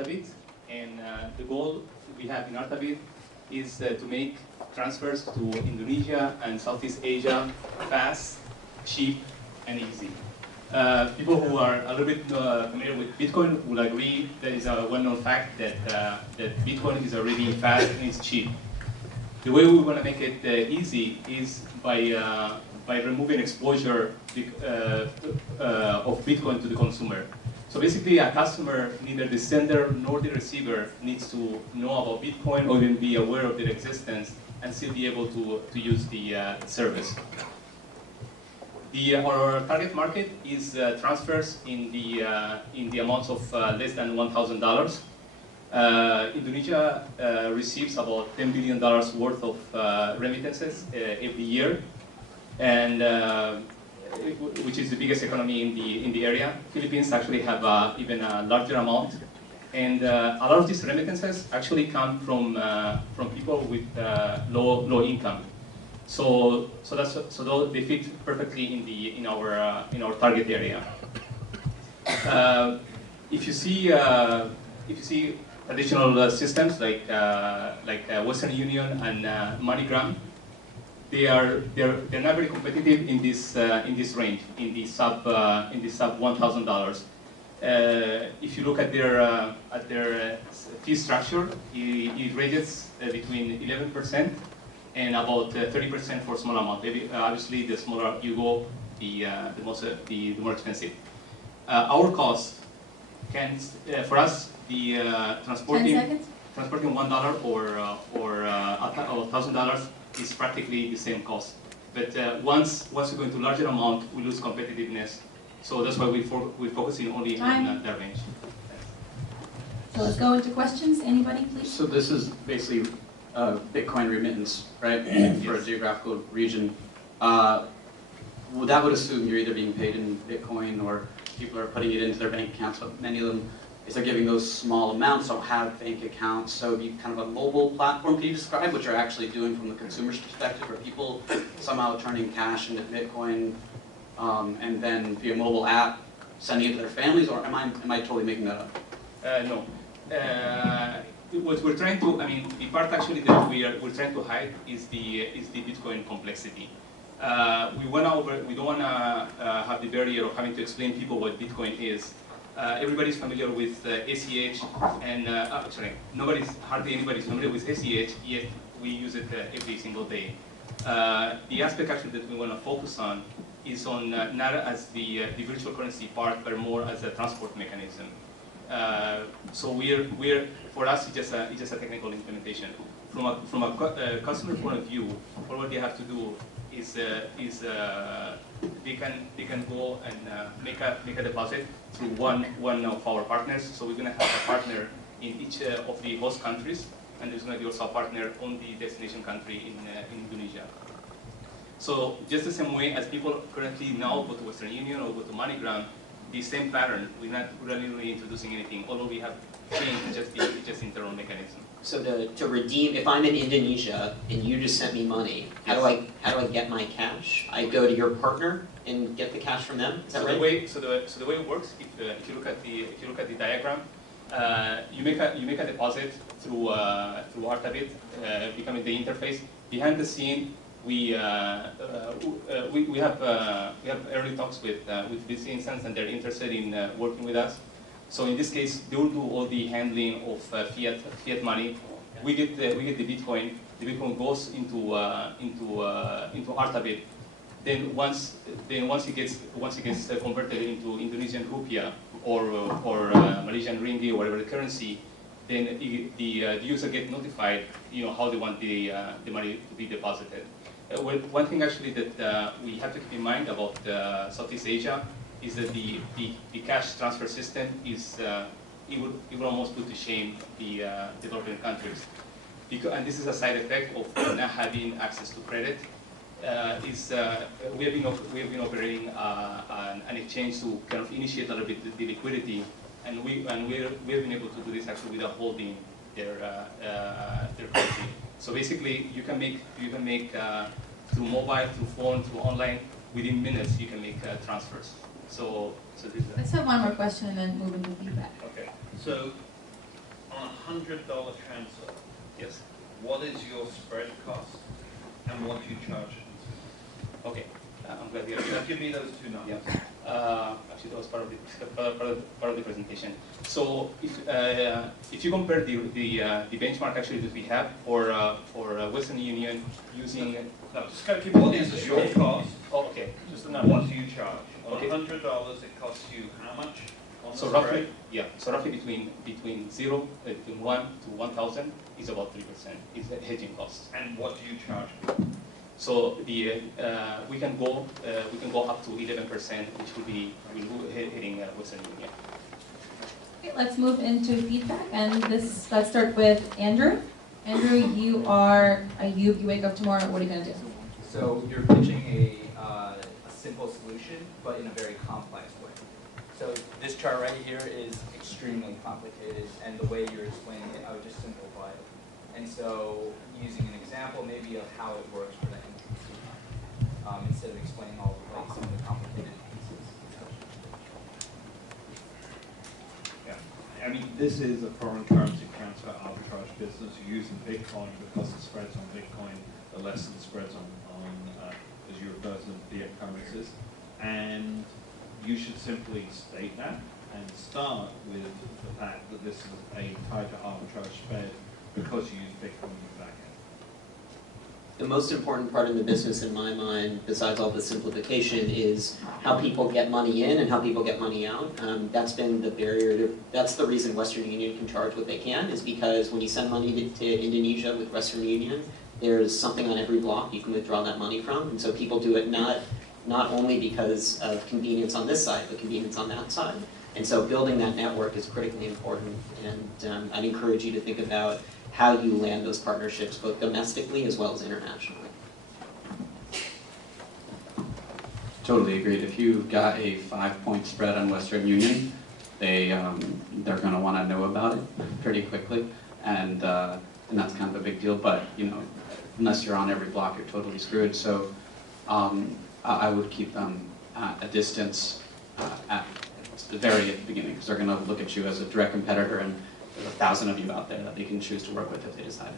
ArtaBit, and the goal we have in ArtaBit is to make transfers to Indonesia and Southeast Asia fast, cheap, and easy. People who are a little bit familiar with Bitcoin will agree that it's a well-known fact that, that Bitcoin is already fast and it's cheap. The way we want to make it easy is by removing exposure of Bitcoin to the consumer. So basically, a customer, neither the sender nor the receiver, needs to know about Bitcoin or even be aware of their existence and still be able to use the service. Our target market is transfers in the amounts of less than $1,000. Indonesia receives about $10 billion worth of remittances every year, and which is the biggest economy in the area. Philippines actually have even a larger amount, and a lot of these remittances actually come from people with low income. So they fit perfectly in our target area. If you see traditional systems like Western Union and MoneyGram, they're not very competitive in this range, in the sub $1,000. If you look at their fee structure, it ranges between 11% and about 30% for small amount. Maybe obviously the smaller you go, the more expensive. Our cost can for us the transporting $1 or $1,000 is practically the same cost. But once we go into larger amount, we lose competitiveness. So that's why we're focusing only on that range. So let's go into questions. Anybody, please? So this is basically Bitcoin remittance, right, for a geographical region. That would assume you're either being paid in Bitcoin or people are putting it into their bank accounts, but many of them, if they're giving those small amounts, don't have bank accounts. So it'd be kind of a mobile platform. Can you describe what you're actually doing from the consumer's perspective? Are people somehow turning cash into Bitcoin and then via mobile app sending it to their families, or am I totally making that up? No. What we're trying to, the part actually that we're trying to hide is the Bitcoin complexity. We don't want to have the barrier of having to explain people what Bitcoin is. Everybody's familiar with ACH, and hardly anybody's familiar with ACH, yet we use it every single day. The aspect actually that we want to focus on is on not as the virtual currency part, but more as a transport mechanism. So for us, it's just a technical implementation. From a customer point of view, all what they have to do is they can go and make a deposit through one of our partners. So we're going to have a partner in each of the host countries, and there's going to be also a partner on the destination country in Indonesia. So just the same way as people currently now go to Western Union or go to MoneyGram, the same pattern. We're not really introducing anything, although we have changed just internal mechanism. So to redeem, if I'm in Indonesia and you just sent me money, how do I get my cash? I go to your partner and get the cash from them. Is that right? So the way it works, if you look at the diagram, you make a deposit through ArtaBit, becoming the interface. Behind the scene, we have early talks with this instance, and they're interested in working with us. So in this case, they will do all the handling of fiat money. We get the Bitcoin. The Bitcoin goes into ArtaBit. Then once it gets converted into Indonesian rupiah or Malaysian ringgit or whatever the currency, then the user gets notified, how they want the money to be deposited. One thing actually that we have to keep in mind about Southeast Asia is that the cash transfer system is it will almost put to shame the developing countries, and this is a side effect of not having access to credit. We have been operating an exchange to kind of initiate a little bit the liquidity, and we have been able to do this actually without holding their currency. So basically, you can make through mobile, through phone, through online, within minutes you can make transfers. So this is Let's have one more question and then move into feedback. Okay. So on a $100 transfer, Yes. what is your spread cost and what do you charge? Okay. I'm glad you Just give me those two numbers. Yeah. Actually, that was part of the presentation. So if you compare the benchmark actually that we have for Western Union using No, just go keep what is your cost? oh, okay, just the What number. do you charge? On Okay. $100, it costs you how much? On the So spread? roughly, yeah. So roughly between 1 to 1,000 is about 3% is the hedging cost. And what do you charge? So the we can go up to 11%, which will be hitting Western Union. Okay, let's move into feedback, and let's start with Andrew. Andrew, you wake up tomorrow, what are you gonna do? So you're pitching a simple solution, but in a very complex way. So this chart right here is extremely complicated, and the way you're explaining it, I would just simplify it. And so using an example maybe of how it works for the end consumer, instead of explaining all like some of the complicated pieces. Yeah, I mean, this is a foreign currency transfer arbitrage business. You're using Bitcoin because the spreads on Bitcoin are less than the spreads on as you refer to them, fiat currencies. And you should simply state that and start with the fact that this is a tighter arbitrage spread because you use Bitcoin in the back end. The most important part in the business in my mind, besides all the simplification, is how people get money in and how people get money out. That's been the barrier that's the reason Western Union can charge what they can, is because when you send money to Indonesia with Western Union, there's something on every block you can withdraw that money from. And so people do it not only because of convenience on this side, but convenience on that side. And so building that network is critically important. And I'd encourage you to think about how you land those partnerships, both domestically as well as internationally. Totally agreed. If you've got a 5-point spread on Western Union, they're going to want to know about it pretty quickly, and that's kind of a big deal. But unless you're on every block, you're totally screwed. So I would keep them at a distance at the very beginning, because they're going to look at you as a direct competitor, and there's 1,000 of you out there that they can choose to work with if they decided.